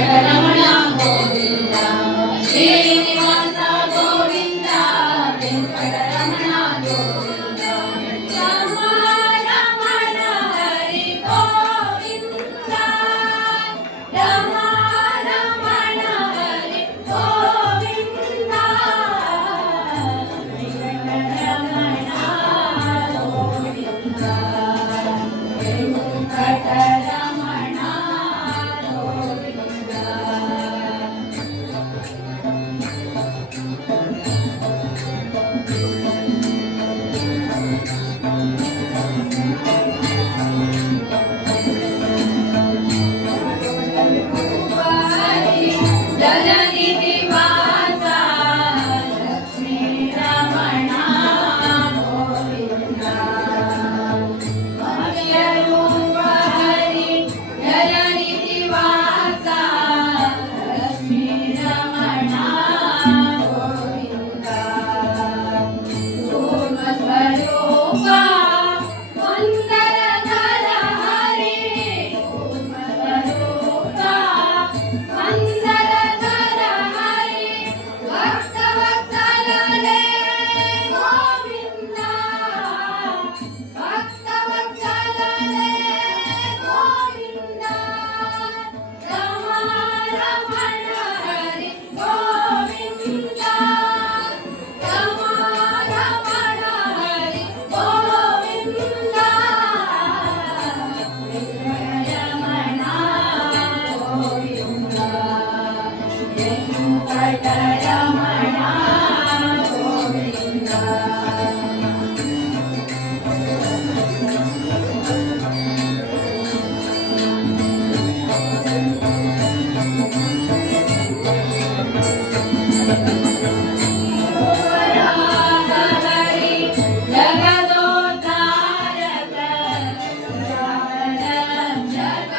ವೆಂಕಟರಮಣ ಗೋವಿಂದ ಶ್ರೀನಿವಾಸ ಗೋವಿಂದ ವೆಂಕಟರಮಣ ಗೋವಿಂದ ರಮ ರಮಣ ಹರಿ ಗೋವಿಂದ ರಮ ರಮಣ ಹರಿ ಗೋವಿಂದ ವೆಂಕಟರಮಣ ಗೋವಿಂದ ವೆಂಕಟರಮಣ ಗೋವಿಂದ ಜಲನಿಧಿ ವಾಸ ಲಕ್ಷ್ಮೀ ರಮಣ ಗೋವಿಂದ ಭವ್ಯರೂಪ ಹರಿ ಜಲನಿಧಿ ವಾಸ ಲಕ್ಷ್ಮೀ ರಮಣ ಗೋವಿಂದ ಪೂರ್ವ ಸ್ವರೂಪ ಮಂದರಧರ ಹರಿ ಪೂರ್ವ ಸ್ವರೂಪ ಮಂದರಧರ ಹರಿ ಭಕ್ತವತ್ಸಲನೇ ಗೋವಿಂದ ಭಕ್ತವತ್ಸಲನೇ ಗೋವಿಂದ ರಮ ರಮಣ ಹರಿ ಗೋವಿಂದ ರಮ ರಮಣ ಹರಿ ಗೋವಿಂದ ವೆಂಕಟರಮಣ ಗೋವಿಂದ ವೆಂಕಟರಮಣ ಗೋವಿಂದ ಹರಿ ಜಗದೋದ್ಧಾರಕ ಜಗ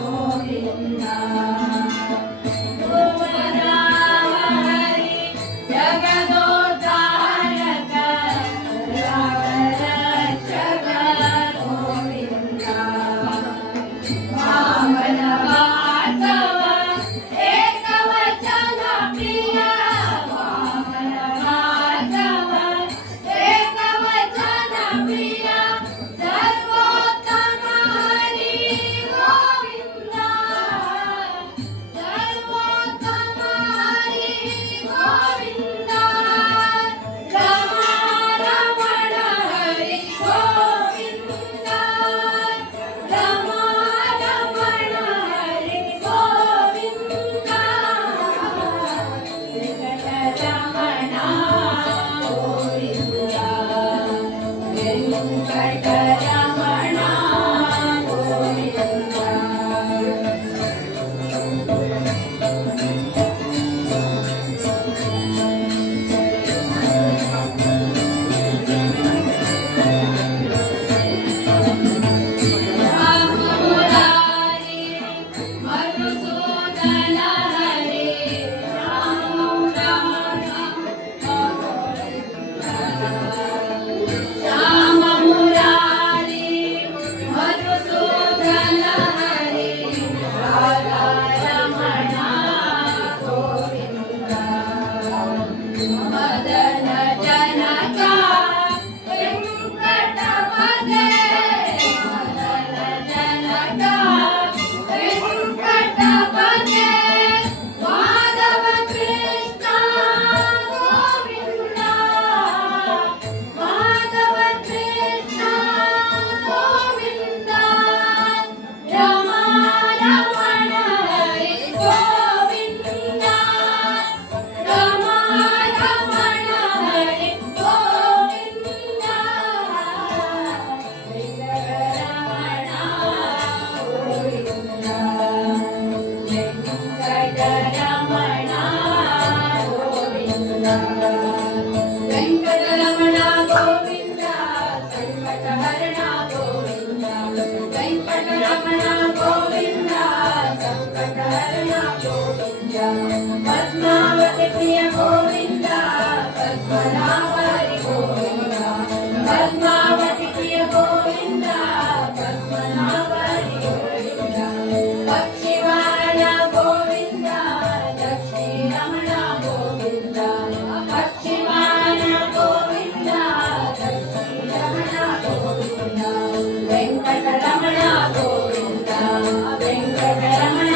ಗೋವಿಂದ ಹರಿ ಜಗದೋದ್ಧಾರಕ ಜಗ ಗೋವಿಂದ ವಾಮನ ಭಾರ್ಗವ ಏಕವಚನ ಪ್ರಿಯ ವಾಮನ ಭಾರ್ಗವ ಏಕವಚನ ಪ್ರಿಯ ಸರ್ವೋತ್ತಮ ಹರಿ ಗೋವಿಂದ ಸರ್ವೋತ್ತಮ ಹರಿ ಗೋವಿಂದ ರಮ ರಮಣ ಹರಿ ಗೋವಿಂದ ರಮ ರಮಣ ಹರಿ ಗೋವಿಂದ ವೆಂಕಟರಮಣ ಗೋವಿಂದ ವೆಂಕಟರಮಣ ಗೋವಿಂದ ರಾಮಮುರಾರಿ ಮಧುಸೂದನ ಹರಿ ರಾಮ ರಾಮ ಮುರಾರಿ ಮಧುಸೂದನ ಹರಿ ರಾಧಾ ರಮಣ ಗೋವಿಂದ ಮದನ ಜನಕ ವೆಂಕಟಪತೆ ಮದನ ಜನಕ ವೆಂಕಟಪತೆ ಮಾಧವ ಕೃಷ್ಣ ಗೋವಿಂದ ಮಾಧವ ಕೃಷ್ಣ ಗೋವಿಂದ ರಮ ರಮಣ ಹರಿ ಗೋವಿಂದ ರಮ ರಮಣ ಹರಿ ಗೋವಿಂದ ವೆಂಕಟರಮಣ ಗೋವಿಂದ ವೆಂಕಟರಮಣ ಗೋವಿಂದ ವೆಂಕಟರಮಣ ಗೋವಿಂದ ಸಂಕಟಹರಣ ಗೋವಿಂದ ವೆಂಕಟರಮಣ ಗೋವಿಂದ ಸಂಕಟಹರಣ ಗೋವಿಂದ ಪದ್ಮಾವತಿ ಪ್ರಿಯ ಗೋವಿಂದ ಪದ್ಮನಾಭ ಹರಿ ಗೋವಿಂದ ಪದ್ಮಾವತಿ ಪ್ರಿಯ ಗೋವಿಂದ ಪದ್ಮನಾಭ ಹರಿ ಗೋವಿಂದ ಪಕ್ಷಿವಾಹನ ಗೋವಿಂದ వెంకటరమణ గోవింద వెంకటరమణ